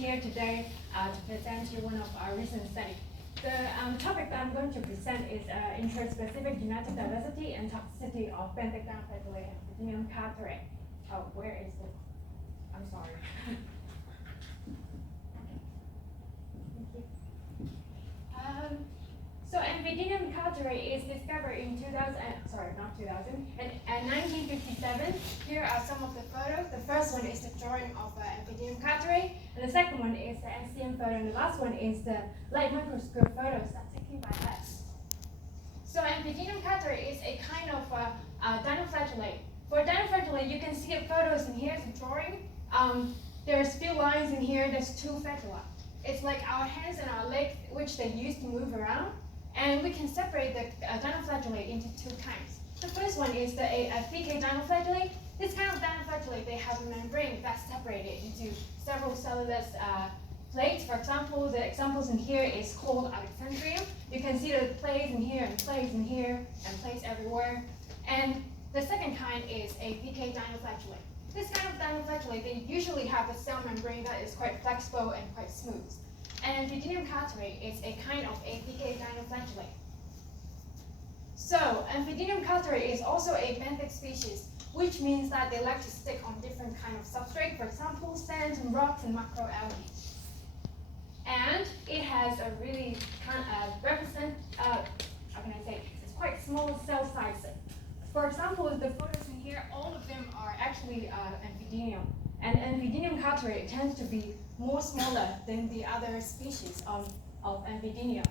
here today to present you one of our recent studies. The topic that I'm going to present is intraspecific genetic diversity and toxicity of benthic dinoflagellate and Amphidinium carterae. Oh, where is it? I'm sorry. Thank you. So Amphidinium carterae is discovered in 1957. Here are some of the photos. The first one is the drawing of Amphidinium carterae, and the second one is the SCM photo, and the last one is the light microscope photos that taken by us. So Amphidinium carterae is a kind of dinoflagellate. For dinoflagellate, you can see the photos in here, the drawing. There's few lines in here, there's two flagella. It's like our hands and our legs, which they use to move around. And we can separate the dinoflagellate into two kinds. The first one is the PK dinoflagellate. This kind of dinoflagellate, they have a membrane that's separated into several cellulose plates. For example, the examples in here is called Alexandrium. You can see the plates in here and plates in here and plates everywhere. And the second kind is a PK dinoflagellate. This kind of dinoflagellate, they usually have a cell membrane that is quite flexible and quite smooth. And Amphidinium carterae is a kind of PK dinoflagellate. So Amphidinium carterae is also a benthic species, which means that they like to stick on different kind of substrate, for example, sand and rocks and macroalgae. And it has a really how can I say, it's quite small cell size. For example, the photos in here, all of them are actually Amphidinium. And Amphidinium carterae tends to be more smaller than the other species of Amphidinium.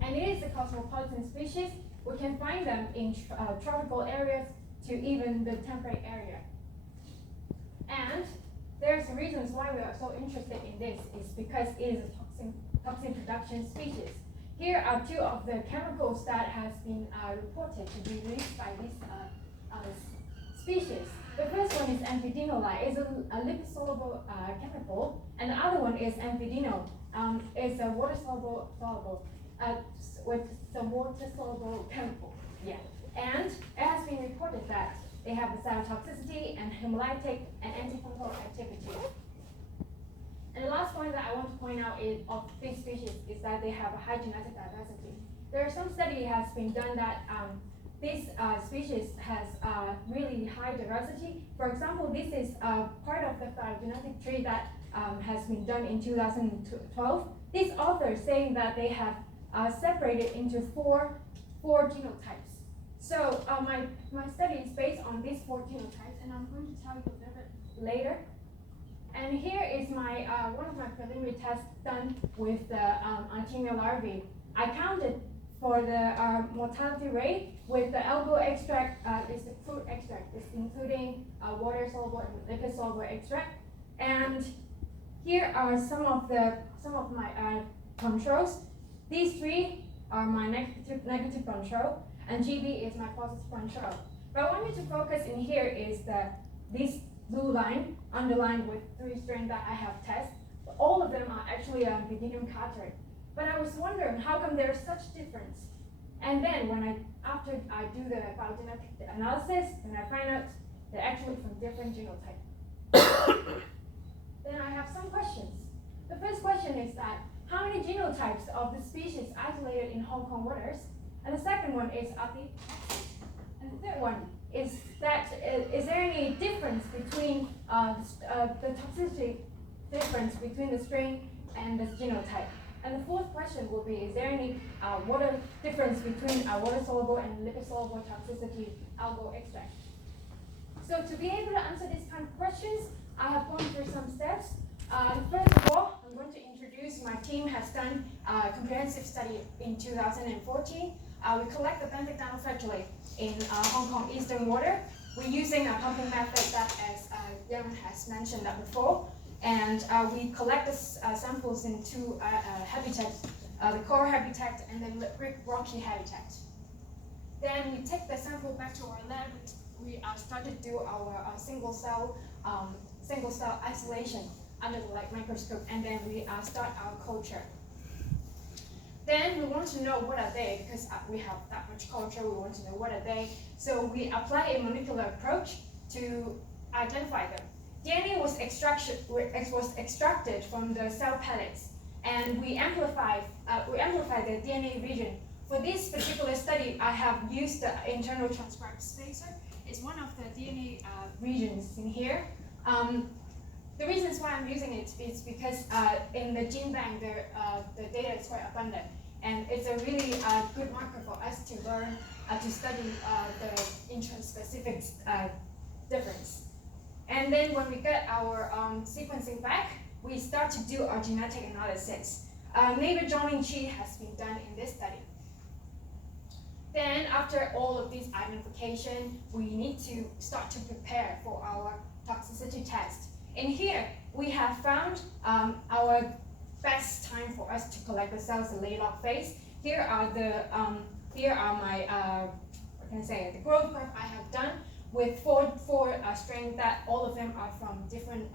And it is a cosmopolitan species. We can find them in tropical areas to even the temperate area. And there's reasons why we are so interested in this is because it is a toxin production species. Here are two of the chemicals that has been reported to be released by this species. The first one is amphidinolite. It's a lipid-soluble chemical, and the other one is amphidinol. It's a water-soluble with some water-soluble chemical. Yeah, and it has been reported that they have a cytotoxicity and hemolytic and antifungal activity. And the last point that I want to point out of this species is that they have a high genetic diversity. There are some study has been done that this species has really high diversity. For example, this is part of the phylogenetic tree that has been done in 2012. This author is saying that they have separated into four genotypes. So my study is based on these four genotypes, and I'm going to tell you a little bit later. And here is my one of my preliminary tests done with the Artemia larvae. I counted for the mortality rate with the algal extract, is the fruit extract. It's including water-soluble and lipid-soluble extract. And here are some of my controls. These three are my negative control, and GB is my positive control. But I want you to focus in here is this blue line underlined with 3 strains that I have tested. All of them are actually Amphidinium carterae. But I was wondering how come there's such difference. And then after I do the phylogenetic analysis, and I find out they're actually from different genotypes. Then I have some questions. The first question is that how many genotypes of the species isolated in Hong Kong waters? And the second one is are they toxic? And the third one is that is there any difference between the toxicity difference between the strain and the genotype? And the fourth question will be, is there any water difference between water-soluble and lipid-soluble toxicity algal extract? So to be able to answer these kind of questions, I have gone through some steps. First of all, I'm going to introduce my team has done a comprehensive study in 2014. We collect the benthic dinoflagellate in Hong Kong eastern water. We're using a pumping method that, as Yemen has mentioned that before. And we collect the samples in two habitats, the coral habitat and the rocky habitat. Then we take the sample back to our lab. We started to do our single cell isolation under the light microscope, and then we start our culture. Then we want to know what are they, because we have that much culture, we want to know what are they. So we apply a molecular approach to identify them. DNA was extracted from the cell pellets, and we amplified the DNA region. For this particular study, I have used the internal transcribe spacer. It's one of the DNA regions in here. The reasons why I'm using it is because in the gene bank, the data is quite abundant, and it's a really good marker for us to learn to study the intraspecific difference. And then when we get our sequencing back, we start to do our genetic analysis. Neighbor joining tree has been done in this study. Then after all of this identification, we need to start to prepare for our toxicity test. In here, we have found our best time for us to collect the cells in late log phase. Here are my the growth curve I have done with four strains that all of them are from different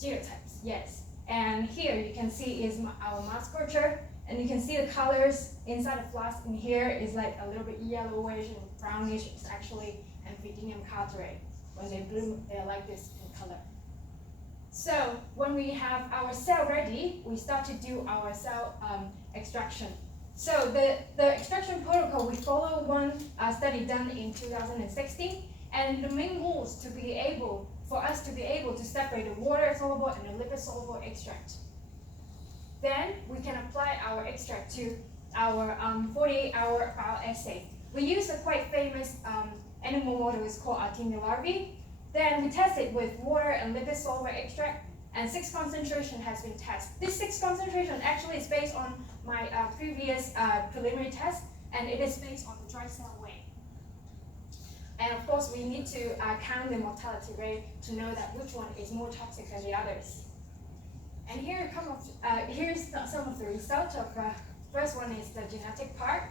genotypes. Yes, and here you can see is our mass culture, and you can see the colors inside the flask. In here is like a little bit yellowish and brownish. It's actually Amphidinium carterae. When they bloom, they're like this in color. So when we have our cell ready, we start to do our cell extraction. So the extraction protocol, we follow one study done in 2016, and the main goal is for us to be able to separate the water soluble and the lipid soluble extract. Then we can apply our extract to our 48-hour bioessay. We use a quite famous animal model, it's called Artemia larvae. Then we test it with water and lipid soluble extract, and 6 concentration has been tested. This 6 concentration actually is based on my previous preliminary test, and it is based on the dry cell weight. And of course, we need to count the mortality rate to know that which one is more toxic than the others. And here's some of the results of first one is the genetic part.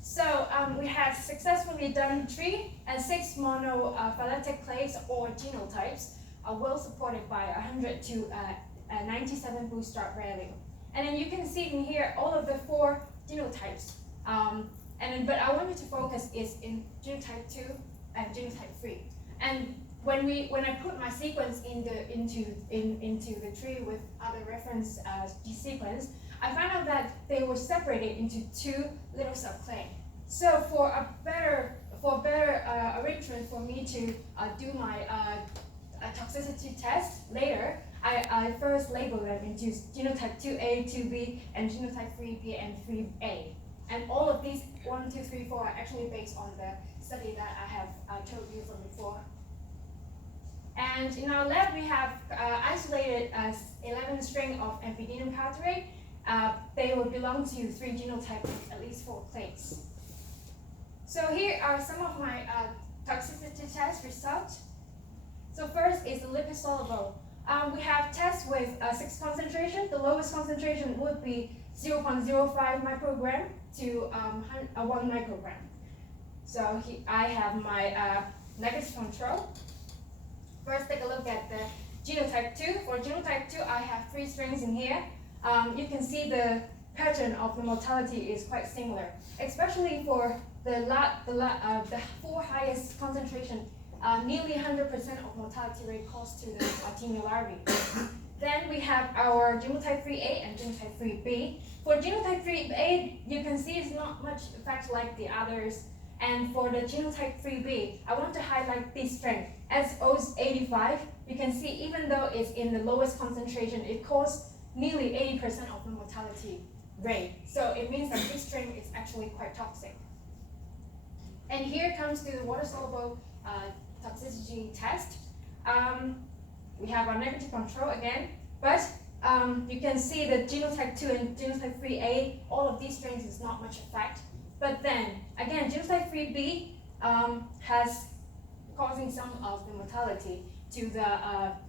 So we had successfully done 3 and 6 monophyletic clades or genotypes, well supported by 100 to 97 bootstrap value. And then you can see in here all of the 4 genotypes. But I wanted to focus is in genotype 2 and genotype 3. And when I put my sequence into the tree with other reference sequence, I found out that they were separated into 2 little subclades. So for a better arrangement for me to do my toxicity test later, I first labeled them into genotype 2A, 2B, and genotype 3B and 3A. And all of these 1, 2, 3, 4 are actually based on the study that I have told you from before. And in our lab, we have isolated 11 strains of Amphidinium carterae. They will belong to 3 genotypes with at least 4 clades. So here are some of my toxicity test results. So first is the lipid soluble. We have tests with 6 concentration. The lowest concentration would be 0.05 microgram to 1 microgram. So I have my negative control. First, take a look at the genotype 2. For genotype 2, I have 3 strains in here. You can see the pattern of the mortality is quite similar, especially for the 4 highest concentration. Nearly 100% of mortality rate caused to the Artemia larvae. Then we have our genotype 3A and genotype 3B. For genotype 3A, you can see it's not much effect like the others. And for the genotype 3B, I want to highlight this strain. SO85, you can see even though it's in the lowest concentration, it caused nearly 80% of the mortality rate. So it means that this strain is actually quite toxic. And here comes to the water-soluble toxicity test. We have our negative control again, but you can see that genotype 2 and genotype 3A, all of these strains is not much effect. But then, again, genotype 3B has causing some of the mortality to the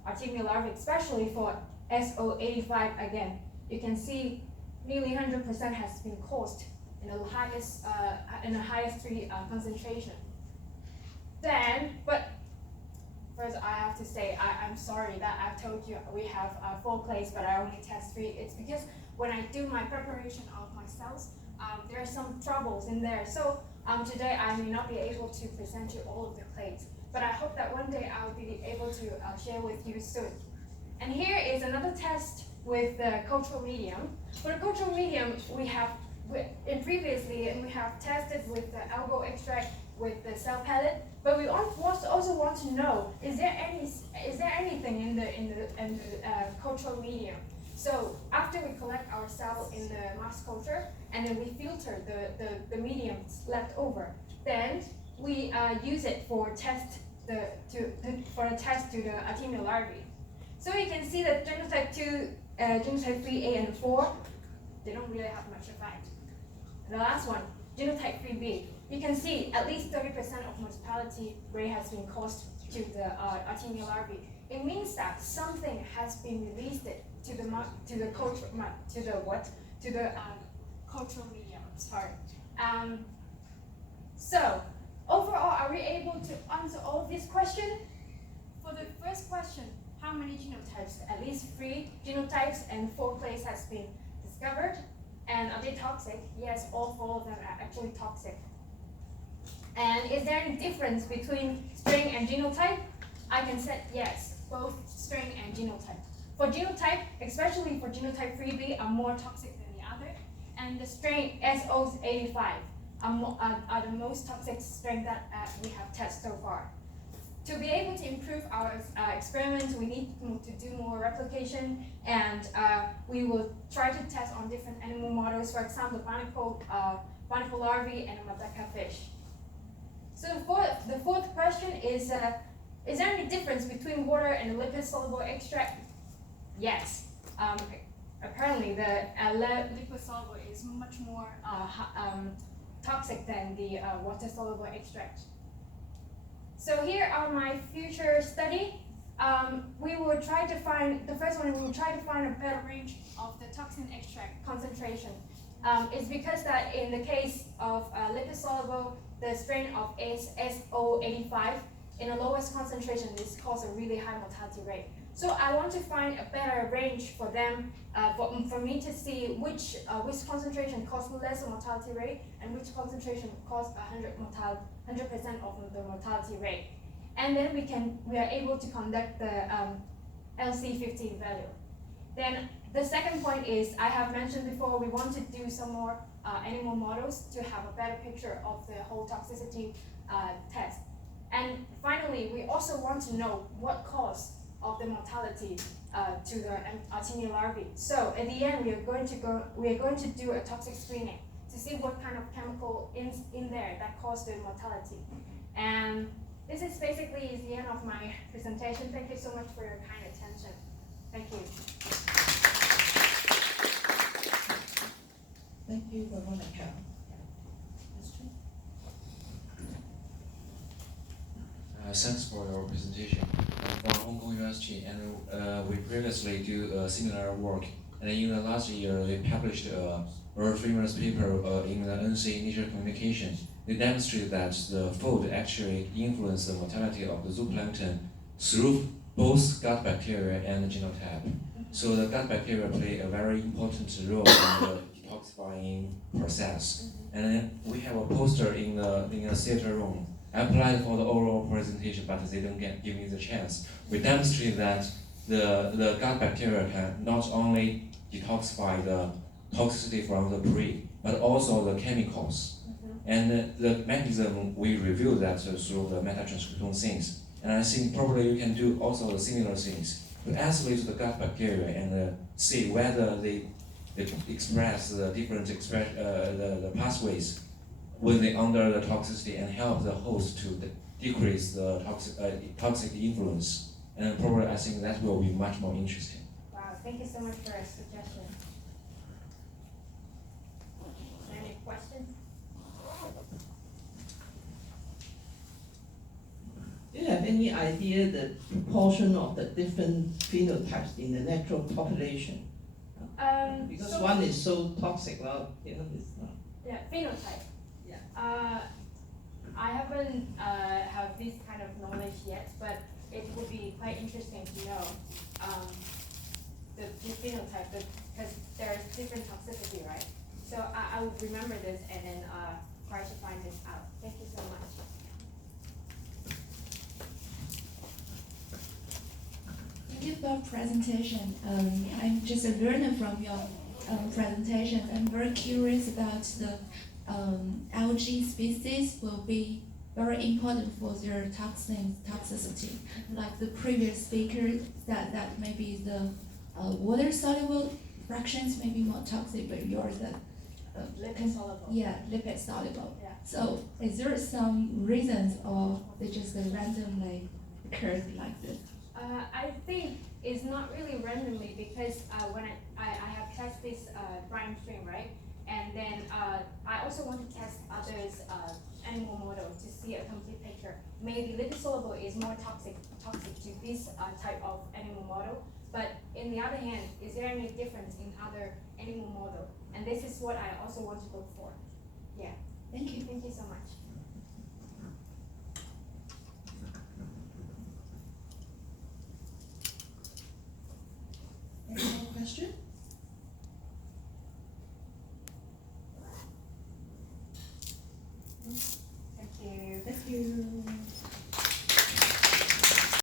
Artemia larvae, especially for SO85 again. You can see nearly 100% has been caused in the highest 3 concentration. Then, but first I have to say I'm sorry that I've told you we have 4 clades, but I only test 3. It's because when I do my preparation of my cells, there are some troubles in there. So today I may not be able to present you all of the clades. but I hope that one day I'll be able to share with you soon. And here is another test with the cultural medium. For the cultural medium, we have tested with the algal extract with the cell pellet, but we also want to know, is there anything in the cultural medium? So after we collect our cell in the mass culture and then we filter the mediums left over, then we use it for a test to the Artemia larvae. So you can see that genotype 2, genotype 3A and 4, they don't really have much effect. The last one, genotype 3B, you can see at least 30% of mortality rate has been caused to the Artemia larvae. It means that something has been released to the cultural medium. Sorry. So overall, are we able to answer all of these questions? For the first question, how many genotypes? At least 3 genotypes and 4 clades has been discovered. And are they toxic? Yes, all 4 of them are actually toxic. And is there any difference between strain and genotype? I can say yes, both strain and genotype. For genotype, especially for genotype 3B, are more toxic than the other. And the strain SO85 are the most toxic strain that we have tested so far. To be able to improve our experiments, we need to do more replication, and we will try to test on different animal models, for example, barnacle larvae and Madeca fish. So the fourth question is there any difference between water and lipid soluble extract? Yes. Apparently, the lipid soluble is much more toxic than the water soluble extract. So here are my future study. We will try to find, the first one, we will try to find a better range of the toxin extract concentration. It's because that in the case of lipid soluble, the strain of SO85 in the lowest concentration, this causes a really high mortality rate. So I want to find a better range for them, for me to see which concentration causes less mortality rate and which concentration causes 100% of the mortality rate. And then we are able to conduct the LC50 value. Then the second point is, I have mentioned before, we want to do some more animal models to have a better picture of the whole toxicity test. And finally, we also want to know what cause of the mortality to the Artemia larvae. So at the end, we are going to do a toxic screening to see what kind of chemical in there that caused the mortality. And this is basically the end of my presentation. Thank you so much for your kind attention. Thank you. Thank you, Veronica. Thanks for your presentation. I'm from Hong Kong University, and we previously do similar work. And in the last year, we published a very famous paper in the NC Nature Communication. They demonstrated that the food actually influences the mortality of the zooplankton through both gut bacteria and genotype. So the gut bacteria play a very important role in the detoxifying process. And we have a poster in the theater room. I applied for the oral presentation, but they don't give me the chance. We demonstrate that the gut bacteria can not only detoxify the toxicity from the prey, but also the chemicals. And the mechanism, we reviewed that through the metatranscriptome things. And I think probably you can do also the similar things to isolate the gut bacteria and see whether they express the different the pathways when they under the toxicity and help the host to decrease the toxic influence. And probably I think that will be much more interesting. Wow, thank you so much for a suggestion. Any questions? Do you have any idea the proportion of the different phenotypes in the natural population? Because so one is so toxic, well, the other is not. Yeah, phenotype. Yeah. I haven't have this kind of knowledge yet, but it would be quite interesting to know the phenotype, because there's different toxicity, right? So I will remember this and then try to find this out. Thank you so much. you for presentation. I'm just a learner from your presentation. I'm very curious about the algae species will be very important for their toxicity. Like the previous speaker said that maybe the water soluble fractions may be more toxic, but yours the Lipid soluble. yeah, lipid soluble. Yeah. So is there some reasons or they just randomly occurred like this? I think it's not really randomly because when I have tested this brine stream, right? And then I also want to test others animal models to see a complete picture. Maybe lipid soluble is more toxic to this type of animal model. But in the other hand, is there any difference in other animal model? And this is what I also want to look for. Yeah. Thank you. Thank you so much. Any more question? No?